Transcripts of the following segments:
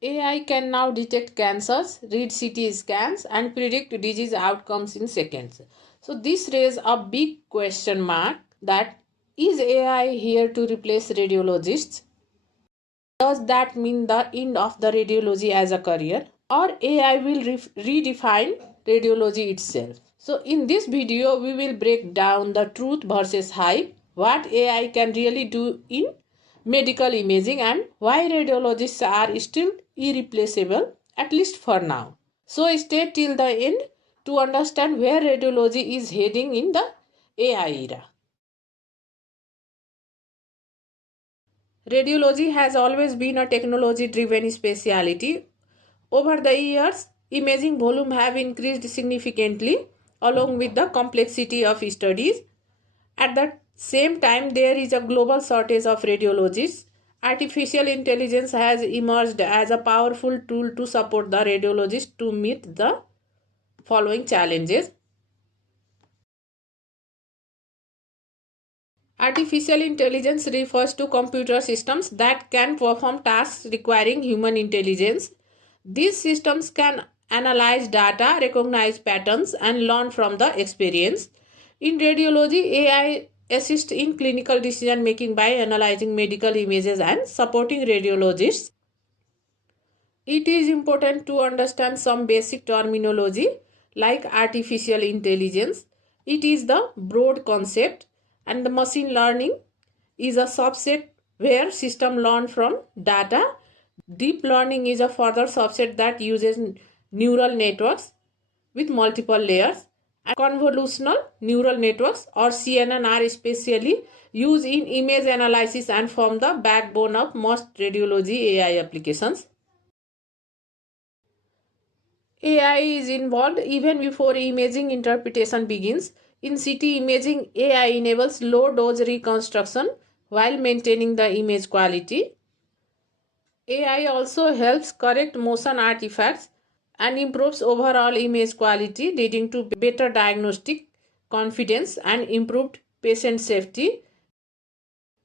AI can now detect cancers, read CT scans, and predict disease outcomes in seconds. So this raises a big question mark that is AI here to replace radiologists? Does that mean the end of the radiology as a career? Or AI will redefine radiology itself? So in this video, we will break down the truth versus hype, what AI can really do in medical imaging and why radiologists are still irreplaceable, at least for now. So stay till the end to understand where radiology is heading in the AI era. Radiology has always been a technology-driven specialty. Over the years, imaging volume have increased significantly along with the complexity of studies. At the same time, there is a global shortage of radiologists. Artificial intelligence has emerged as a powerful tool to support the radiologist to meet the following challenges. Artificial intelligence refers to computer systems that can perform tasks requiring human intelligence. These systems can analyze data, recognize patterns, and learn from the experience. In radiology, AI assists in clinical decision making by analyzing medical images and supporting radiologists. It is important to understand some basic terminology like artificial intelligence. It is the broad concept, and the machine learning is a subset where system learn from data. Deep learning is a further subset that uses neural networks with multiple layers. And convolutional neural networks or CNN are especially used in image analysis and form the backbone of most radiology AI applications. AI is involved even before imaging interpretation begins. In CT imaging, AI enables low dose reconstruction while maintaining the image quality. AI also helps correct motion artifacts and improves overall image quality, leading to better diagnostic confidence and improved patient safety.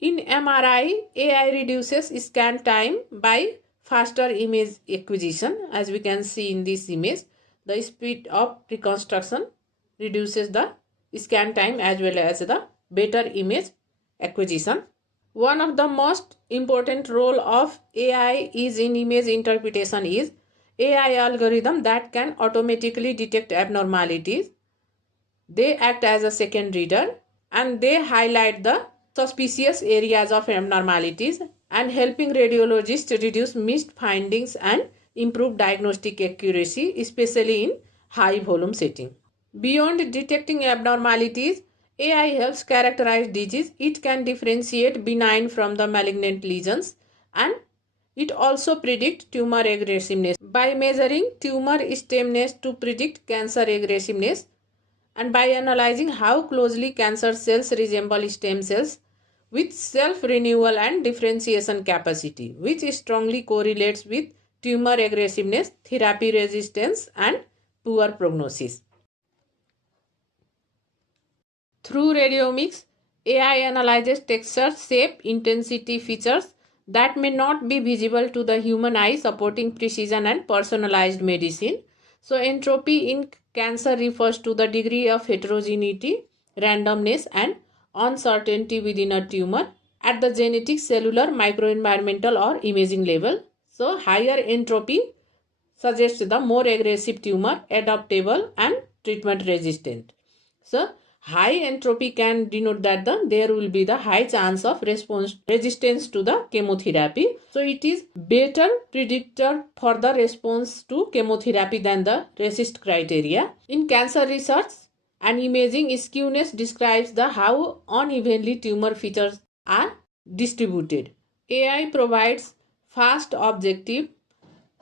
In MRI, AI reduces scan time by faster image acquisition. As we can see in this image, the speed of reconstruction reduces the scan time as well as the better image acquisition. One of the most important role of AI is in image interpretation is AI algorithm that can automatically detect abnormalities. They act as a second reader and they highlight the suspicious areas of abnormalities and helping radiologists reduce missed findings and improve diagnostic accuracy, especially in high volume setting. Beyond detecting abnormalities, AI helps characterize disease. It can differentiate benign from the malignant lesions and it also predicts tumor aggressiveness by measuring tumor stemness to predict cancer aggressiveness and by analyzing how closely cancer cells resemble stem cells with self-renewal and differentiation capacity, which strongly correlates with tumor aggressiveness, therapy resistance, and poor prognosis. Through radiomics, AI analyzes texture, shape, intensity features that may not be visible to the human eye, supporting precision and personalized medicine. So, entropy in cancer refers to the degree of heterogeneity, randomness, and uncertainty within a tumor at the genetic, cellular, microenvironmental, or imaging level. So, higher entropy suggests the more aggressive tumor, adaptable, and treatment resistant. So, high entropy can denote that there will be the high chance of resistance to the chemotherapy. So it is better predictor for the response to chemotherapy than the RECIST criteria. In cancer research and imaging, skewness describes the how unevenly tumor features are distributed. AI provides fast, objective,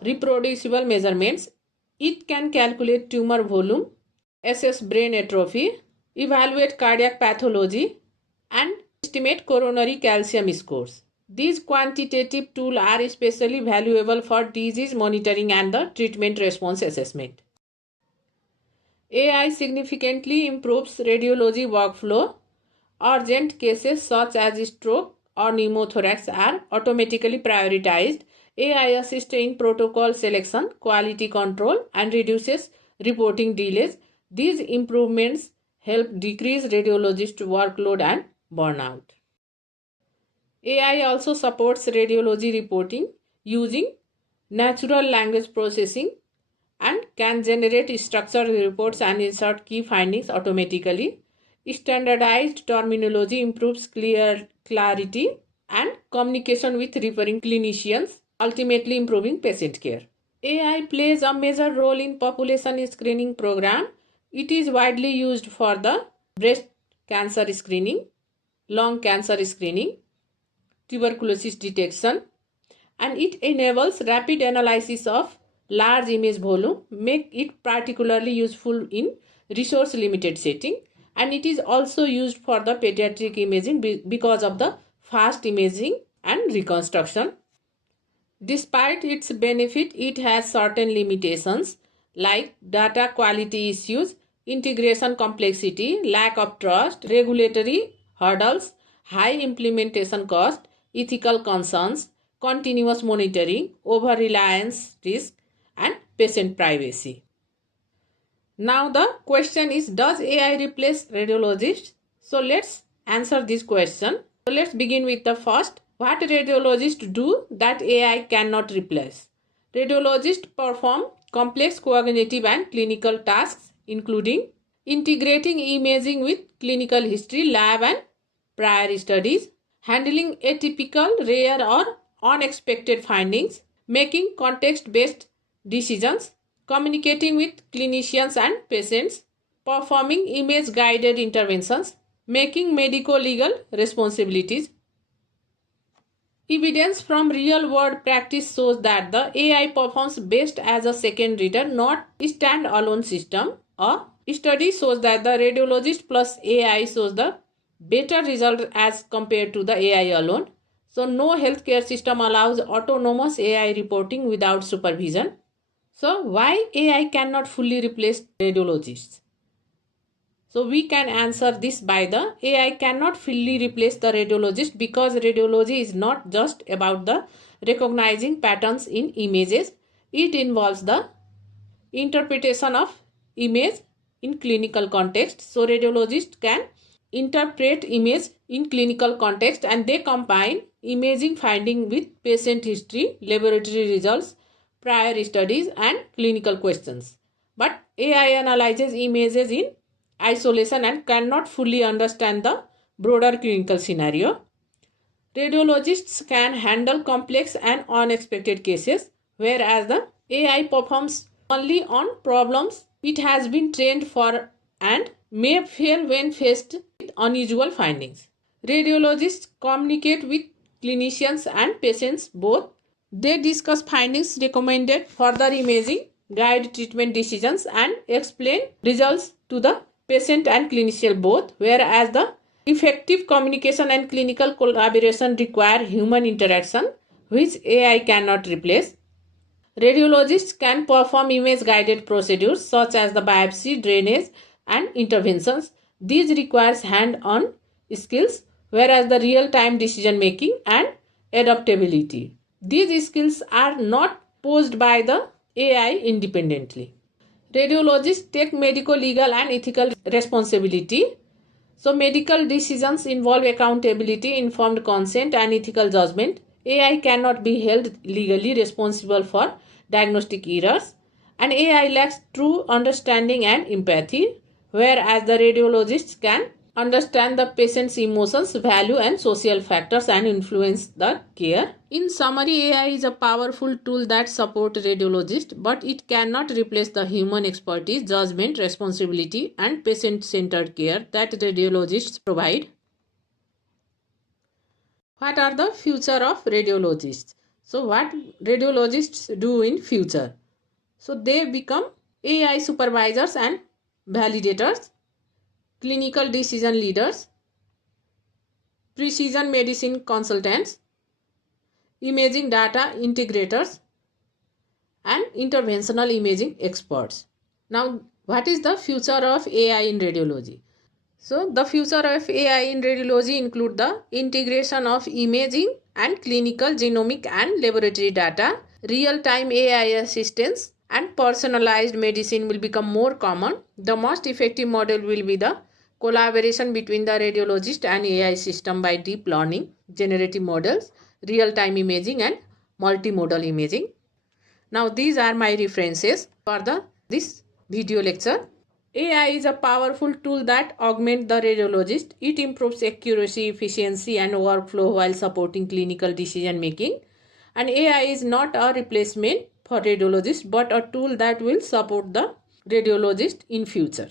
reproducible measurements. It can calculate tumor volume, assess brain atrophy, evaluate cardiac pathology, and estimate coronary calcium scores. These quantitative tools are especially valuable for disease monitoring and the treatment response assessment. AI significantly improves radiology workflow. Urgent cases such as stroke or pneumothorax are automatically prioritized. AI assists in protocol selection, quality control, and reduces reporting delays. These improvements help decrease radiologist workload and burnout. AI also supports radiology reporting using natural language processing and can generate structured reports and insert key findings automatically. Standardized terminology improves clarity and communication with referring clinicians, ultimately improving patient care. AI plays a major role in population screening program. It is widely used for the breast cancer screening, lung cancer screening, tuberculosis detection, and it enables rapid analysis of large image volume, make it particularly useful in resource limited setting, and it is also used for the pediatric imaging because of the fast imaging and reconstruction. Despite its benefit, it has certain limitations like data quality issues, integration complexity, lack of trust, regulatory hurdles, high implementation cost, ethical concerns, continuous monitoring, over-reliance risk, and patient privacy. Now the question is, does AI replace radiologists? So let's answer this question. So let's begin with the first. What radiologists do that AI cannot replace? Radiologists perform complex cognitive and clinical tasks including integrating imaging with clinical history, lab and prior studies, handling atypical, rare or unexpected findings, making context-based decisions, communicating with clinicians and patients, performing image-guided interventions, making medico-legal responsibilities. Evidence from real-world practice shows that the AI performs best as a second reader, not a stand-alone system. A study shows that the radiologist plus AI shows the better result as compared to the AI alone. So no healthcare system allows autonomous AI reporting without supervision. So why AI cannot fully replace radiologists? So we can answer this by the AI cannot fully replace the radiologist because radiology is not just about the recognizing patterns in images. It involves the interpretation of image in clinical context. So radiologists can interpret image in clinical context and they combine imaging finding with patient history, laboratory results, prior studies and clinical questions. But AI analyzes images in isolation and cannot fully understand the broader clinical scenario. Radiologists can handle complex and unexpected cases, whereas the AI performs only on problems it has been trained for and may fail when faced with unusual findings. Radiologists communicate with clinicians and patients both. They discuss findings, recommended further imaging, guide treatment decisions, and explain results to the patient and clinician both, whereas the effective communication and clinical collaboration require human interaction, which AI cannot replace. Radiologists can perform image-guided procedures such as the biopsy, drainage, and interventions. These requires hand-on skills, whereas the real-time decision-making and adaptability. These skills are not posed by the AI independently. Radiologists take medical, legal, and ethical responsibility. So medical decisions involve accountability, informed consent, and ethical judgment. AI cannot be held legally responsible for diagnostic errors, and AI lacks true understanding and empathy, whereas the radiologists can understand the patient's emotions, value, and social factors and influence the care. In summary, AI is a powerful tool that supports radiologists, but it cannot replace the human expertise, judgment, responsibility, and patient-centered care that radiologists provide. What are the future of radiologists? So what radiologists do in future? So they become AI supervisors and validators, clinical decision leaders, precision medicine consultants, imaging data integrators, and interventional imaging experts. Now, what is the future of AI in radiology? So, the future of AI in radiology include the integration of imaging and clinical, genomic, and laboratory data. Real-time AI assistance and personalized medicine will become more common. The most effective model will be the collaboration between the radiologist and AI system by deep learning, generative models, real-time imaging, and multimodal imaging. Now these are my references for this video lecture. AI is a powerful tool that augments the radiologist. It improves accuracy, efficiency, and workflow while supporting clinical decision making. And AI is not a replacement for radiologist but a tool that will support the radiologist in future.